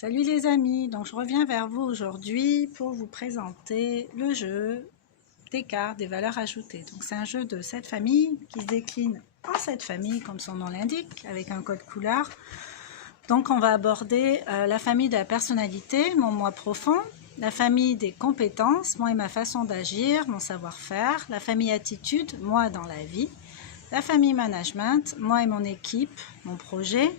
Salut les amis, donc je reviens vers vous aujourd'hui pour vous présenter le jeu des cartes des valeurs ajoutées. Donc c'est un jeu de 7 familles qui se décline en 7 familles comme son nom l'indique, avec un code couleur. Donc on va aborder la famille de la personnalité, mon moi profond, la famille des compétences, moi et ma façon d'agir, mon savoir-faire, la famille attitude, moi dans la vie, la famille management, moi et mon équipe, mon projet,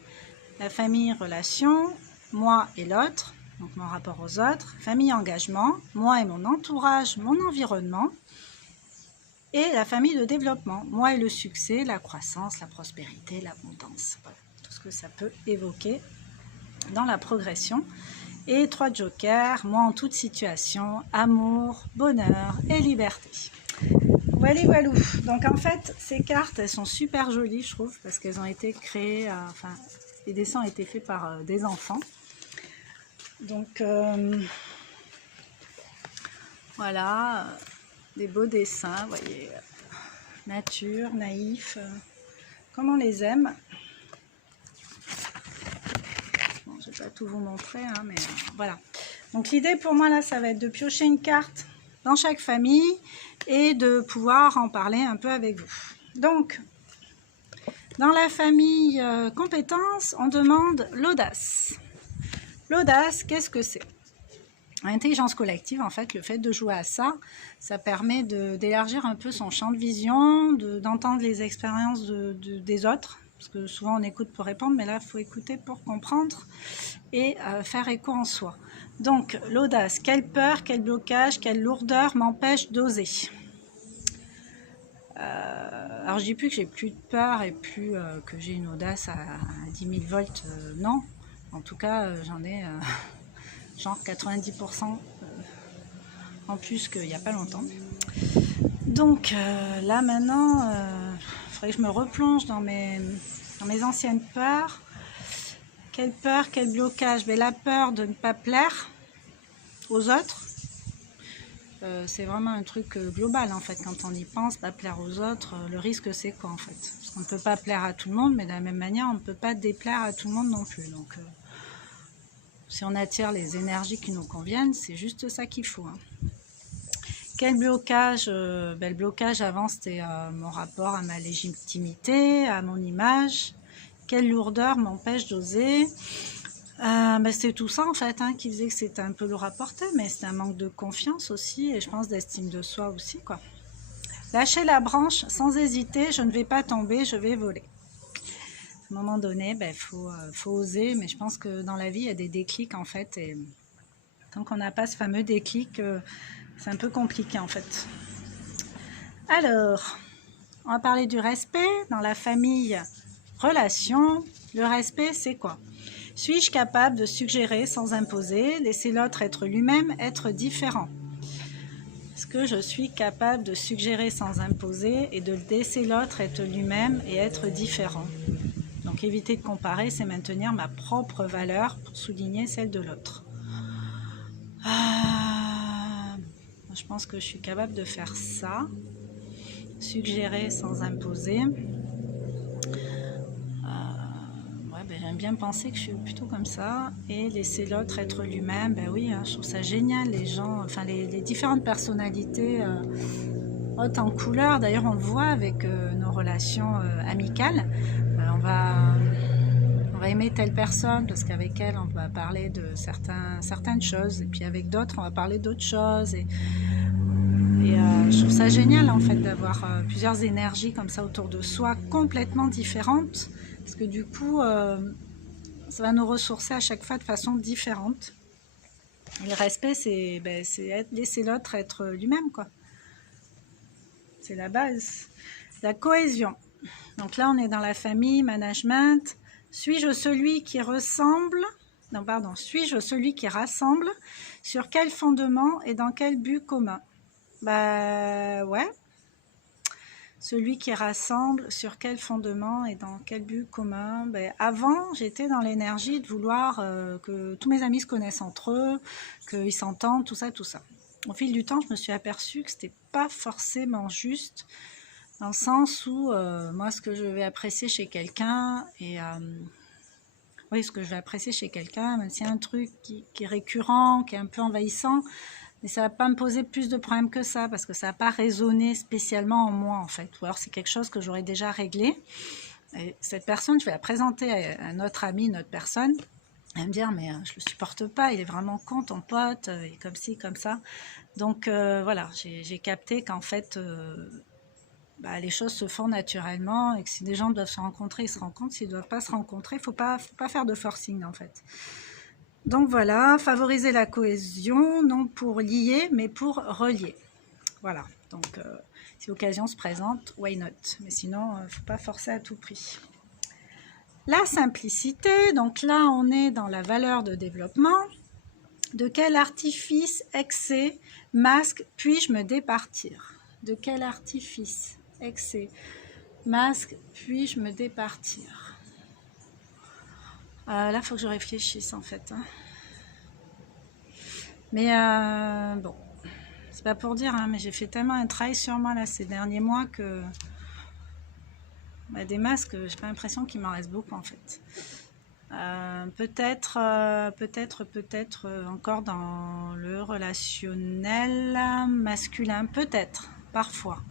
la famille relation, moi et l'autre, donc mon rapport aux autres, famille engagement, moi et mon entourage, mon environnement, et la famille de développement, moi et le succès, la croissance, la prospérité, l'abondance. Voilà, tout ce que ça peut évoquer dans la progression. Et 3 jokers, moi en toute situation, amour, bonheur et liberté. Voilà, voilà. Donc en fait, ces cartes, elles sont super jolies, je trouve, parce qu'elles ont été créées, les dessins ont été faits par des enfants. Donc voilà, des beaux dessins, vous voyez, nature, naïf, comme on les aime. Bon, je ne vais pas tout vous montrer, hein, mais voilà. Donc l'idée pour moi là, ça va être de piocher une carte dans chaque famille et de pouvoir en parler un peu avec vous. Donc, dans la famille compétences, on demande l'audace. L'audace, qu'est-ce que c'est? L'intelligence collective, en fait, le fait de jouer à ça, ça permet d'élargir un peu son champ de vision, d'entendre les expériences des autres, parce que souvent on écoute pour répondre, mais là il faut écouter pour comprendre et faire écho en soi. Donc l'audace, quelle peur, quel blocage, quelle lourdeur m'empêche d'oser? Alors je dis plus que j'ai plus de peur et plus que j'ai une audace à 10 000 volts, non. En tout cas, j'en ai genre 90% en plus qu'il n'y a pas longtemps. Donc là maintenant, il faudrait que je me replonge dans mes anciennes peurs. Quelle peur, quel blocage? Mais la peur de ne pas plaire aux autres. C'est vraiment un truc global en fait, quand on y pense, pas plaire aux autres, le risque c'est quoi en fait? Parce qu'on ne peut pas plaire à tout le monde, mais de la même manière on ne peut pas déplaire à tout le monde non plus. Donc si on attire les énergies qui nous conviennent, c'est juste ça qu'il faut. Hein. Quel blocage? Le blocage avant c'était mon rapport à ma légitimité, à mon image. Quelle lourdeur m'empêche d'oser? C'est tout ça en fait qui faisait que c'était un peu lourd à porter, mais c'était un manque de confiance aussi et je pense d'estime de soi aussi quoi. Lâcher la branche sans hésiter, je ne vais pas tomber, je vais voler. À un moment donné, faut oser, mais je pense que dans la vie il y a des déclics en fait et tant qu'on n'a pas ce fameux déclic, c'est un peu compliqué en fait. Alors, on va parler du respect dans la famille relation. Le respect c'est quoi? Suis-je capable de suggérer sans imposer, laisser l'autre être lui-même, être différent? Est-ce que je suis capable de suggérer sans imposer et de laisser l'autre être lui-même et être différent? Donc éviter de comparer, c'est maintenir ma propre valeur pour souligner celle de l'autre. Je pense que je suis capable de faire ça. Suggérer sans imposer. J'aime bien penser que je suis plutôt comme ça et laisser l'autre être lui-même. Oui, je trouve ça génial, les gens, enfin les différentes personnalités hautes en couleur. D'ailleurs, on le voit avec nos relations amicales. On va aimer telle personne parce qu'avec elle, on va parler de certaines choses et puis avec d'autres, on va parler d'autres choses. Et je trouve ça génial en fait d'avoir plusieurs énergies comme ça autour de soi, complètement différentes. Parce que du coup, ça va nous ressourcer à chaque fois de façon différente. Et le respect, c'est laisser l'autre être lui-même, quoi. C'est la base. La cohésion. Donc là, on est dans la famille, management. Suis-je celui qui ressemble? Non, pardon. Suis-je celui qui rassemble? Sur quel fondement et dans quel but commun? Ouais. Celui qui rassemble, sur quel fondement et dans quel but commun? Avant, j'étais dans l'énergie de vouloir que tous mes amis se connaissent entre eux, qu'ils s'entendent, tout ça, tout ça. Au fil du temps, je me suis aperçue que c'était pas forcément juste, dans le sens où moi, ce que je vais apprécier chez quelqu'un et oui, ce que je vais apprécier chez quelqu'un, même s'il y a un truc qui est récurrent, qui est un peu envahissant, mais ça va pas me poser plus de problèmes que ça, parce que ça va pas résonner spécialement en moi, en fait. Ou alors c'est quelque chose que j'aurais déjà réglé. Et cette personne, je vais la présenter à notre ami, notre personne. Elle va me dire, mais je le supporte pas, il est vraiment con, ton pote, il est comme ci, comme ça. Donc voilà, j'ai capté qu'en fait, les choses se font naturellement et que si des gens doivent se rencontrer, ils se rencontrent. S'ils ne doivent pas se rencontrer, il ne faut pas faire de forcing en fait. Donc voilà, favoriser la cohésion, non pour lier, mais pour relier. Voilà, donc si l'occasion se présente, why not? Mais sinon, il ne faut pas forcer à tout prix. La simplicité, donc là on est dans la valeur de développement. De quel artifice, excès, masque puis-je me départir? De quel artifice, excès, masque puis-je me départir? Là, il faut que je réfléchisse en fait. Hein. Mais bon, c'est pas pour dire, hein, mais j'ai fait tellement un travail sur moi là ces derniers mois que des masques, j'ai pas l'impression qu'il m'en reste beaucoup en fait. Peut-être encore dans le relationnel masculin, peut-être, parfois,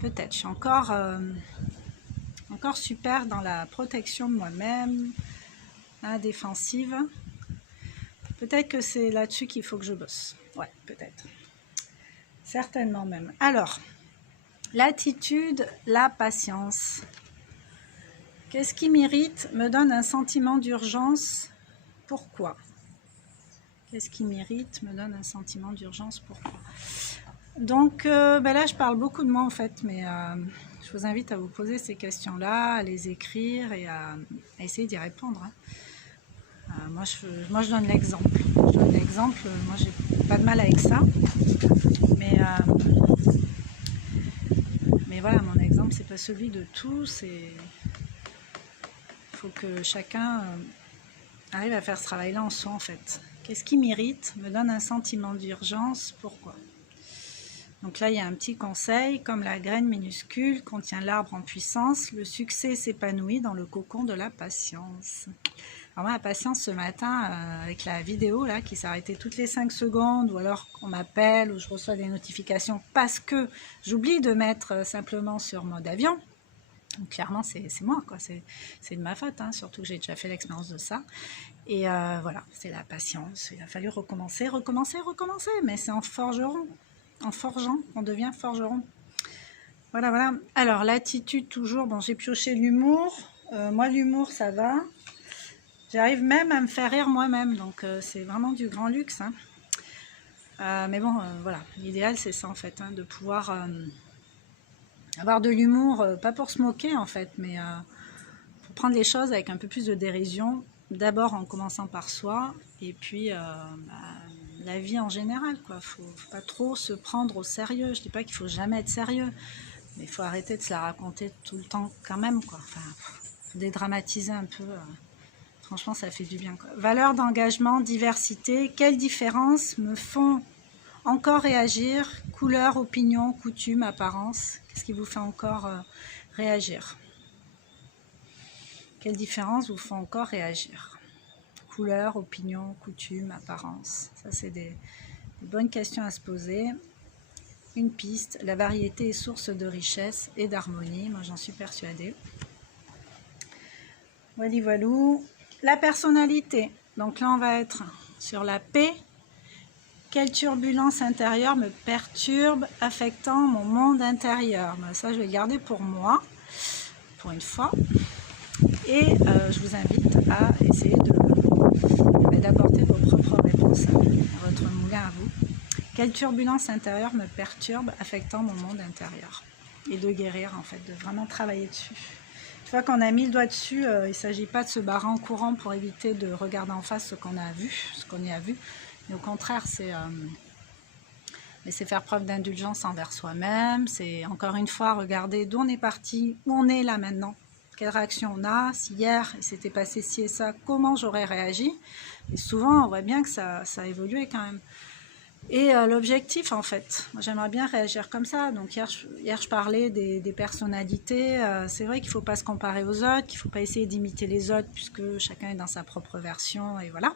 peut-être. Je suis encore super dans la protection de moi-même, la défensive. Peut-être que c'est là-dessus qu'il faut que je bosse. Ouais, peut-être. Certainement même. Alors, l'attitude, la patience. Qu'est-ce qui m'irrite, me donne un sentiment d'urgence? Pourquoi? Qu'est-ce qui m'irrite, me donne un sentiment d'urgence? Pourquoi? Donc là, je parle beaucoup de moi en fait, mais je vous invite à vous poser ces questions-là, à les écrire et à essayer d'y répondre. Hein. Moi, je donne l'exemple. Moi, j'ai pas de mal avec ça. Mais voilà, mon exemple, c'est pas celui de tous. Il faut que chacun arrive à faire ce travail-là en soi, en fait. Qu'est-ce qui m'irrite, me donne un sentiment d'urgence? Pourquoi? Donc là, il y a un petit conseil. Comme la graine minuscule contient l'arbre en puissance, le succès s'épanouit dans le cocon de la patience. Alors moi, la patience ce matin, avec la vidéo là qui s'arrêtait toutes les 5 secondes, ou alors qu'on m'appelle, ou je reçois des notifications parce que j'oublie de mettre simplement sur mode avion. Donc clairement, c'est moi, quoi. C'est de ma faute, hein, surtout que j'ai déjà fait l'expérience de ça. Et voilà, c'est la patience. Il a fallu recommencer, mais c'est en forgeron. En forgeant, on devient forgeron. Voilà. Alors, l'attitude, toujours, bon, j'ai pioché l'humour. Moi, l'humour, ça va. J'arrive même à me faire rire moi-même, donc c'est vraiment du grand luxe. Hein. Mais bon, voilà, l'idéal, c'est ça, en fait, hein, de pouvoir avoir de l'humour, pas pour se moquer, en fait, mais pour prendre les choses avec un peu plus de dérision, d'abord en commençant par soi, et puis la vie en général, quoi. Faut pas trop se prendre au sérieux. Je dis pas qu'il faut jamais être sérieux, mais il faut arrêter de se la raconter tout le temps quand même, quoi. Enfin, faut dédramatiser un peu. Franchement, ça fait du bien, quoi. Valeurs d'engagement, diversité. Quelles différences me font encore réagir? Couleur, opinion, coutume, apparence. Qu'est-ce qui vous fait encore réagir? Quelles différences vous font encore réagir? Couleur, opinion, coutume, apparence. Ça, c'est des bonnes questions à se poser. Une piste, la variété est source de richesse et d'harmonie. Moi, j'en suis persuadée. Voilou. La personnalité. Donc là, on va être sur la paix. Quelle turbulence intérieure me perturbe, affectant mon monde intérieur? Ça, je vais le garder pour moi, pour une fois. Et je vous invite à essayer d'apporter vos propres réponses à votre moulin à vous. Quelle turbulence intérieure me perturbe, affectant mon monde intérieur? Et de guérir, en fait, de vraiment travailler dessus. Une fois qu'on a mis le doigt dessus, il ne s'agit pas de se barrer en courant pour éviter de regarder en face ce qu'on a vu, ce qu'on y a vu. Mais au contraire, c'est faire preuve d'indulgence envers soi-même. C'est encore une fois regarder d'où on est parti, où on est là maintenant. Quelle réaction on a? Si hier il s'était passé ci et ça, comment j'aurais réagi? Et souvent on voit bien que ça a évolué quand même. Et l'objectif, en fait, moi j'aimerais bien réagir comme ça. Donc hier je parlais des personnalités. C'est vrai qu'il ne faut pas se comparer aux autres, qu'il ne faut pas essayer d'imiter les autres, puisque chacun est dans sa propre version, et voilà.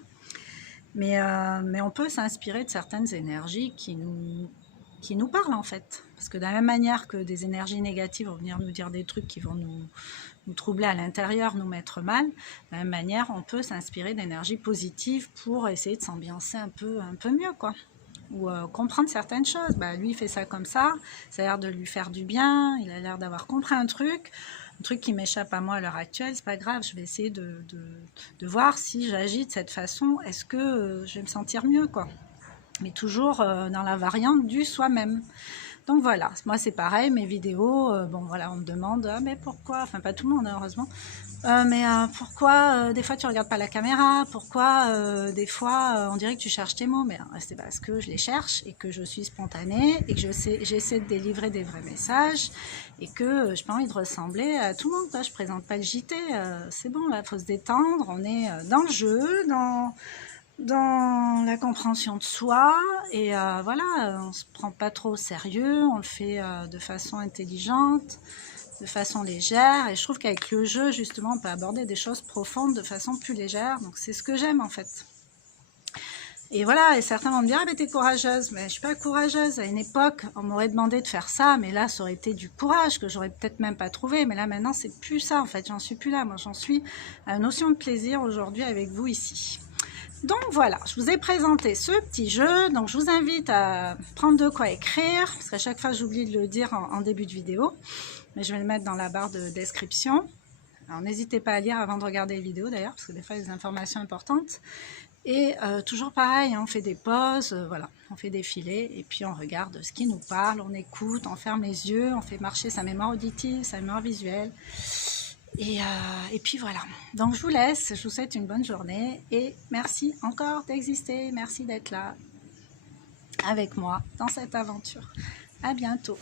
Mais on peut s'inspirer de certaines énergies qui nous parlent, en fait. Parce que de la même manière que des énergies négatives vont venir nous dire des trucs qui vont nous troubler à l'intérieur, nous mettre mal, de la même manière, on peut s'inspirer d'énergies positives pour essayer de s'ambiancer un peu mieux, quoi. Ou comprendre certaines choses. Bah, lui, il fait ça comme ça a l'air de lui faire du bien, il a l'air d'avoir compris un truc qui m'échappe à moi à l'heure actuelle, c'est pas grave, je vais essayer de voir si j'agis de cette façon, est-ce que je vais me sentir mieux, quoi. Mais toujours dans la variante du soi-même. Donc voilà, moi c'est pareil, mes vidéos, bon voilà, on me demande, ah, mais pourquoi, enfin pas tout le monde hein, heureusement, mais pourquoi des fois tu regardes pas la caméra, pourquoi des fois on dirait que tu cherches tes mots, mais c'est parce que je les cherche et que je suis spontanée et que j'essaie de délivrer des vrais messages et que je n'ai pas envie de ressembler à tout le monde, quoi. Je présente pas le JT, c'est bon, là, faut se détendre, on est dans le jeu, dans la compréhension de soi et voilà, on se prend pas trop au sérieux, on le fait de façon intelligente, de façon légère et je trouve qu'avec le jeu justement on peut aborder des choses profondes de façon plus légère, donc c'est ce que j'aime en fait. Et voilà, et certains vont me dire, ah mais t'es courageuse, mais je suis pas courageuse. À une époque, on m'aurait demandé de faire ça, mais là, ça aurait été du courage que j'aurais peut-être même pas trouvé. Mais là, maintenant, c'est plus ça, en fait, j'en suis plus là. Moi, j'en suis à une notion de plaisir aujourd'hui avec vous ici. Donc voilà, je vous ai présenté ce petit jeu, donc je vous invite à prendre de quoi écrire, parce qu'à chaque fois j'oublie de le dire en début de vidéo, mais je vais le mettre dans la barre de description. Alors n'hésitez pas à lire avant de regarder les vidéos d'ailleurs, parce que des fois il y a des informations importantes. Et toujours pareil, hein, on fait des pauses, voilà, on fait défiler, et puis on regarde ce qui nous parle, on écoute, on ferme les yeux, on fait marcher sa mémoire auditive, sa mémoire visuelle. Et puis voilà, donc je vous laisse, je vous souhaite une bonne journée et merci encore d'exister, merci d'être là avec moi dans cette aventure. À bientôt.